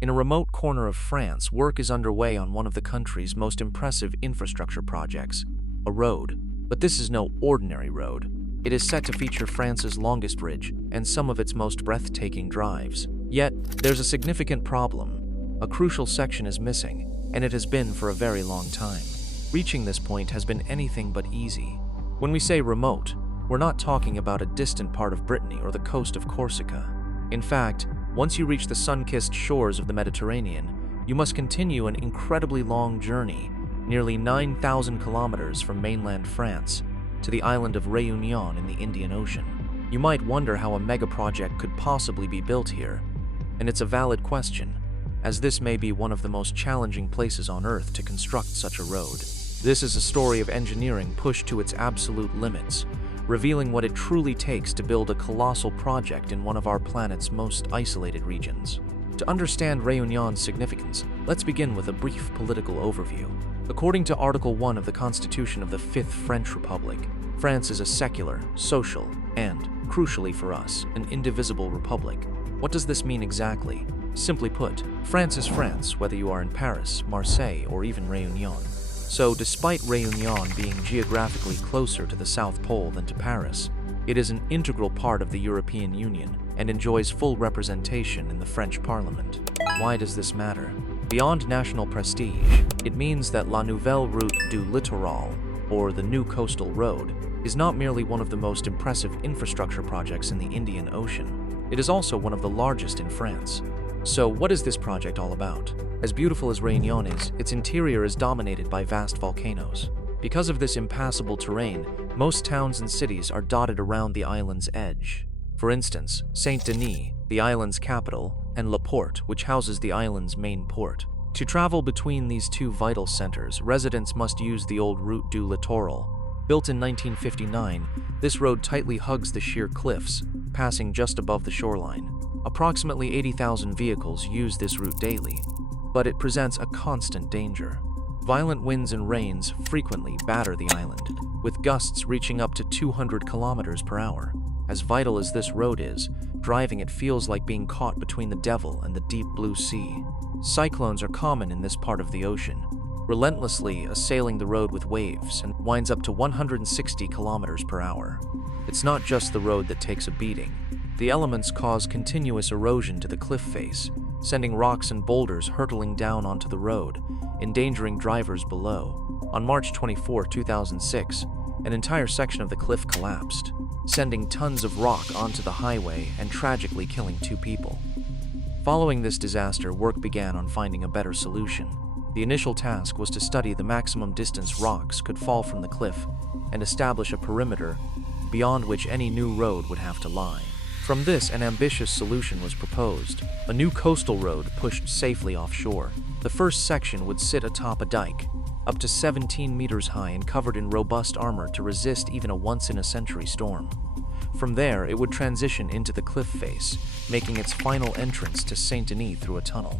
In a remote corner of France, work is underway on one of the country's most impressive infrastructure projects, a road. But this is no ordinary road. It is set to feature France's longest bridge and some of its most breathtaking drives. Yet, there's a significant problem. A crucial section is missing, and it has been for a very long time. Reaching this point has been anything but easy. When we say remote, we're not talking about a distant part of Brittany or the coast of Corsica. In fact, once you reach the sun-kissed shores of the Mediterranean, you must continue an incredibly long journey, nearly 9,000 kilometers from mainland France to the island of Réunion in the Indian Ocean. You might wonder how a megaproject could possibly be built here, and it's a valid question, as this may be one of the most challenging places on Earth to construct such a road. This is a story of engineering pushed to its absolute limits, revealing what it truly takes to build a colossal project in one of our planet's most isolated regions. To understand Réunion's significance, let's begin with a brief political overview. According to Article 1 of the Constitution of the Fifth French Republic, France is a secular, social, and, crucially for us, an indivisible republic. What does this mean exactly? Simply put, France is France, whether you are in Paris, Marseille, or even Réunion. So, despite Réunion being geographically closer to the South Pole than to Paris, it is an integral part of the European Union and enjoys full representation in the French Parliament. Why does this matter? Beyond national prestige, it means that La Nouvelle Route du Littoral, or the New Coastal Road, is not merely one of the most impressive infrastructure projects in the Indian Ocean. It is also one of the largest in France. So, what is this project all about? As beautiful as Réunion is, its interior is dominated by vast volcanoes. Because of this impassable terrain, most towns and cities are dotted around the island's edge. For instance, Saint-Denis, the island's capital, and La Porte, which houses the island's main port. To travel between these two vital centers, residents must use the old Route du Littoral. Built in 1959, this road tightly hugs the sheer cliffs, passing just above the shoreline. Approximately 80,000 vehicles use this route daily, but it presents a constant danger. Violent winds and rains frequently batter the island, with gusts reaching up to 200 kilometers per hour. As vital as this road is, driving it feels like being caught between the devil and the deep blue sea. Cyclones are common in this part of the ocean, relentlessly assailing the road with waves and winds up to 160 kilometers per hour. It's not just the road that takes a beating. The elements cause continuous erosion to the cliff face, sending rocks and boulders hurtling down onto the road, endangering drivers below. On March 24, 2006, an entire section of the cliff collapsed, sending tons of rock onto the highway and tragically killing 2 people. Following this disaster, work began on finding a better solution. The initial task was to study the maximum distance rocks could fall from the cliff and establish a perimeter beyond which any new road would have to lie. From this, an ambitious solution was proposed. A new coastal road pushed safely offshore. The first section would sit atop a dike, up to 17 meters high and covered in robust armor to resist even a once-in-a-century storm. From there, it would transition into the cliff face, making its final entrance to Saint-Denis through a tunnel.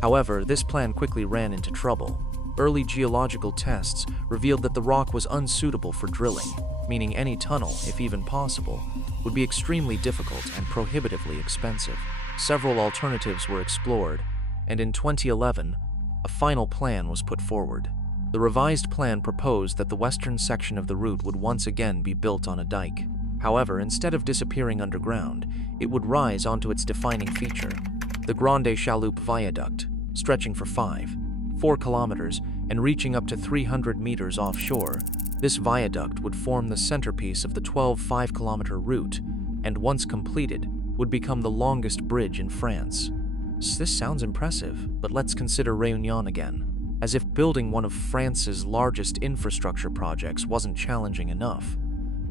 However, this plan quickly ran into trouble. Early geological tests revealed that the rock was unsuitable for drilling, meaning any tunnel, if even possible, would be extremely difficult and prohibitively expensive. Several alternatives were explored, and in 2011, a final plan was put forward. The revised plan proposed that the western section of the route would once again be built on a dike. However, instead of disappearing underground, it would rise onto its defining feature, the Grande Chaloupe Viaduct, stretching for 4 kilometers and reaching up to 300 meters offshore. This viaduct would form the centerpiece of the 12 5-kilometer route, and once completed, would become the longest bridge in France. This sounds impressive, but let's consider Réunion again. As if building one of France's largest infrastructure projects wasn't challenging enough.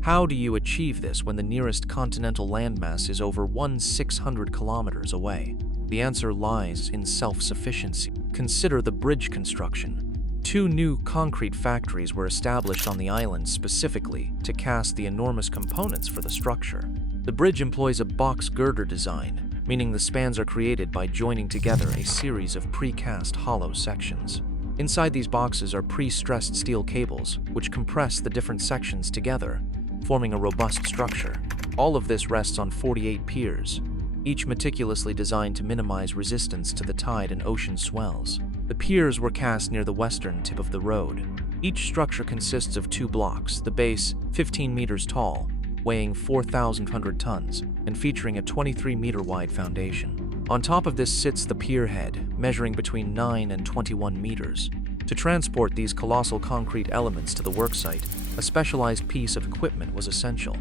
How do you achieve this when the nearest continental landmass is over 1,600 kilometers away? The answer lies in self-sufficiency. Consider the bridge construction. 2 new concrete factories were established on the island specifically to cast the enormous components for the structure. The bridge employs a box girder design, meaning the spans are created by joining together a series of pre-cast hollow sections. Inside these boxes are pre-stressed steel cables, which compress the different sections together, forming a robust structure. All of this rests on 48 piers, each meticulously designed to minimize resistance to the tide and ocean swells. The piers were cast near the western tip of the road. Each structure consists of 2 blocks, the base 15 meters tall, weighing 4,100 tons, and featuring a 23-meter-wide foundation. On top of this sits the pier head, measuring between 9 and 21 meters. To transport these colossal concrete elements to the worksite, a specialized piece of equipment was essential: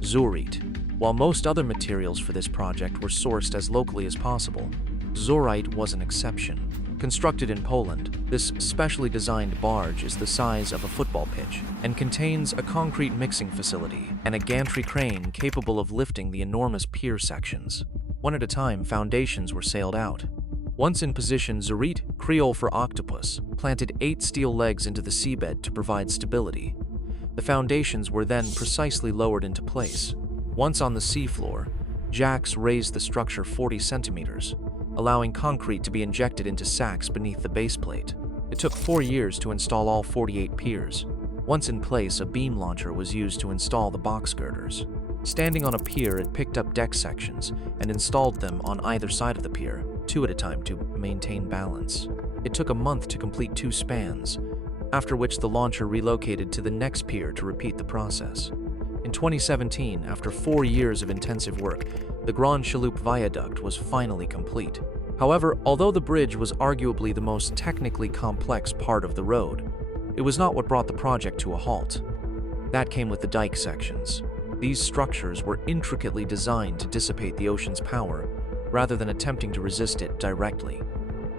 zorite. While most other materials for this project were sourced as locally as possible, zorite was an exception. Constructed in Poland, this specially designed barge is the size of a football pitch and contains a concrete mixing facility and a gantry crane capable of lifting the enormous pier sections. One at a time, foundations were sailed out. Once in position, zorite, Creole for octopus, planted 8 steel legs into the seabed to provide stability. The foundations were then precisely lowered into place. Once on the seafloor, jacks raised the structure 40 centimeters, allowing concrete to be injected into sacks beneath the base plate. It took 4 years to install all 48 piers. Once in place, a beam launcher was used to install the box girders. Standing on a pier, it picked up deck sections and installed them on either side of the pier, 2 at a time to maintain balance. It took a month to complete 2 spans, after which the launcher relocated to the next pier to repeat the process. In 2017, after 4 years of intensive work, the Grande Chaloupe Viaduct was finally complete. However, although the bridge was arguably the most technically complex part of the road, it was not what brought the project to a halt. That came with the dike sections. These structures were intricately designed to dissipate the ocean's power, rather than attempting to resist it directly.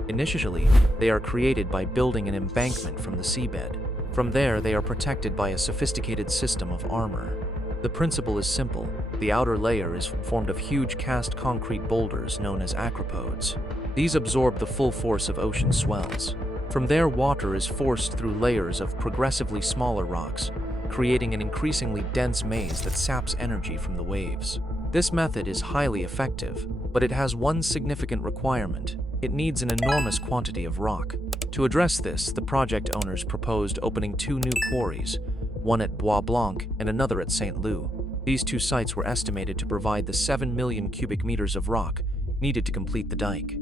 Initially, they are created by building an embankment from the seabed. From there, they are protected by a sophisticated system of armor. The principle is simple. The outer layer is formed of huge cast concrete boulders known as acropodes. These absorb the full force of ocean swells. From there, water is forced through layers of progressively smaller rocks, creating an increasingly dense maze that saps energy from the waves. This method is highly effective, but it has one significant requirement: it needs an enormous quantity of rock. To address this, the project owners proposed opening 2 new quarries, one at Bois Blanc and another at St. Lou. These 2 sites were estimated to provide the 7 million cubic meters of rock needed to complete the dike.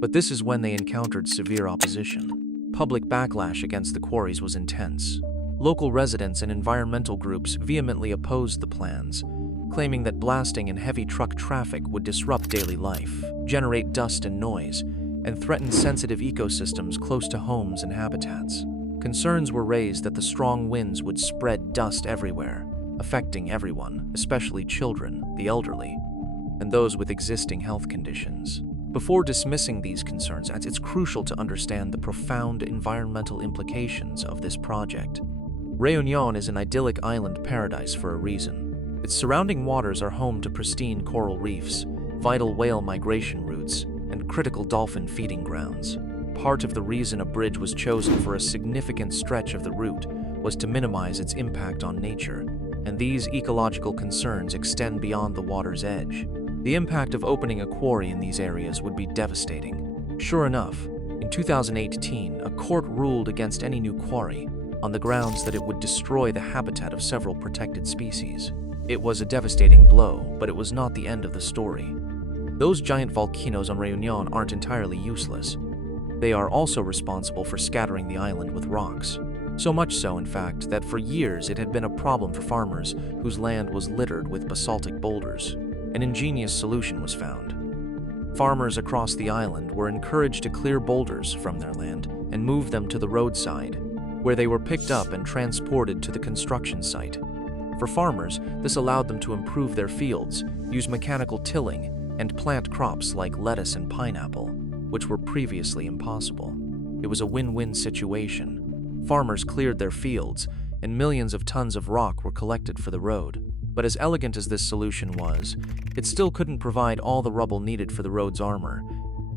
But this is when they encountered severe opposition. Public backlash against the quarries was intense. Local residents and environmental groups vehemently opposed the plans, claiming that blasting and heavy truck traffic would disrupt daily life, generate dust and noise, and threaten sensitive ecosystems close to homes and habitats. Concerns were raised that the strong winds would spread dust everywhere, affecting everyone, especially children, the elderly, and those with existing health conditions. Before dismissing these concerns, it's crucial to understand the profound environmental implications of this project. Réunion is an idyllic island paradise for a reason. Its surrounding waters are home to pristine coral reefs, vital whale migration routes, and critical dolphin feeding grounds. Part of the reason a bridge was chosen for a significant stretch of the route was to minimize its impact on nature, and these ecological concerns extend beyond the water's edge. The impact of opening a quarry in these areas would be devastating. Sure enough, in 2018, a court ruled against any new quarry on the grounds that it would destroy the habitat of several protected species. It was a devastating blow, but it was not the end of the story. Those giant volcanoes on Réunion aren't entirely useless. They are also responsible for scattering the island with rocks. So much so, in fact, that for years it had been a problem for farmers whose land was littered with basaltic boulders. An ingenious solution was found. Farmers across the island were encouraged to clear boulders from their land and move them to the roadside, where they were picked up and transported to the construction site. For farmers, this allowed them to improve their fields, use mechanical tilling, and plant crops like lettuce and pineapple, which were previously impossible. It was a win-win situation. Farmers cleared their fields, and millions of tons of rock were collected for the road. But as elegant as this solution was, it still couldn't provide all the rubble needed for the road's armor,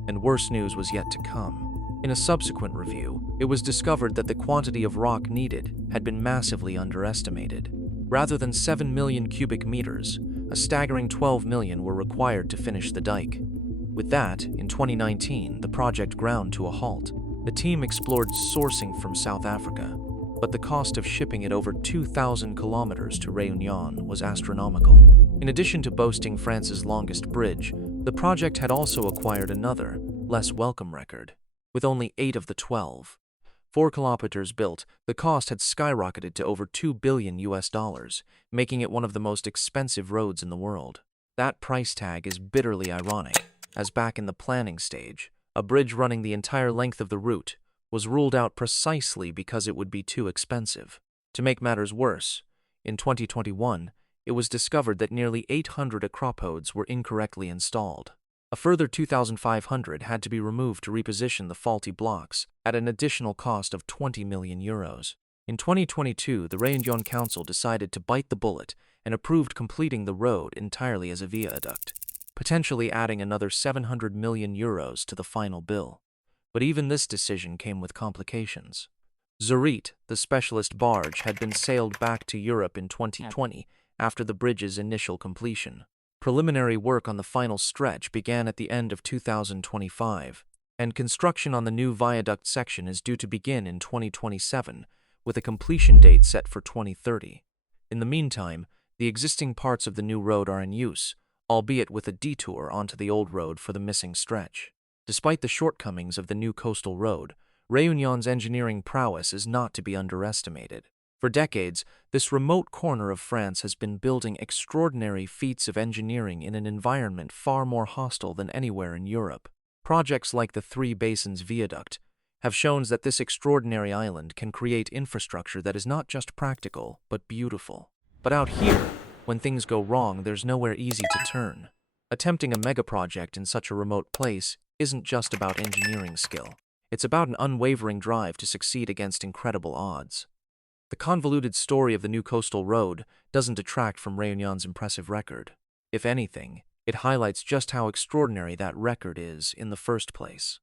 and worse news was yet to come. In a subsequent review, it was discovered that the quantity of rock needed had been massively underestimated. Rather than 7 million cubic meters, a staggering 12 million were required to finish the dike. With that, in 2019, the project ground to a halt. The team explored sourcing from South Africa, but the cost of shipping it over 2,000 kilometers to Réunion was astronomical. In addition to boasting France's longest bridge, The project had also acquired another, less welcome record. With only 8 of the 12, 4 kilometers built, the cost had skyrocketed to over $2 billion, making it one of the most expensive roads in the world. That price tag is bitterly ironic, as back in the planning stage, a bridge running the entire length of the route was ruled out precisely because it would be too expensive. To make matters worse, in 2021, it was discovered that nearly 800 acropodes were incorrectly installed. A further 2,500 had to be removed to reposition the faulty blocks at an additional cost of €20 million. In 2022, the Réunion Council decided to bite the bullet and approved completing the road entirely as a viaduct, potentially adding another €700 million to the final bill. But even this decision came with complications. Zurich, the specialist barge, had been sailed back to Europe in 2020 after the bridge's initial completion. Preliminary work on the final stretch began at the end of 2025, and construction on the new viaduct section is due to begin in 2027, with a completion date set for 2030. In the meantime, the existing parts of the new road are in use, albeit with a detour onto the old road for the missing stretch. Despite the shortcomings of the new coastal road, Réunion's engineering prowess is not to be underestimated. For decades, this remote corner of France has been building extraordinary feats of engineering in an environment far more hostile than anywhere in Europe. Projects like the Three Basins Viaduct have shown that this extraordinary island can create infrastructure that is not just practical, but beautiful. But out here, when things go wrong, there's nowhere easy to turn. Attempting a megaproject in such a remote place isn't just about engineering skill. It's about an unwavering drive to succeed against incredible odds. The convoluted story of the new coastal road doesn't detract from Réunion's impressive record. If anything, it highlights just how extraordinary that record is in the first place.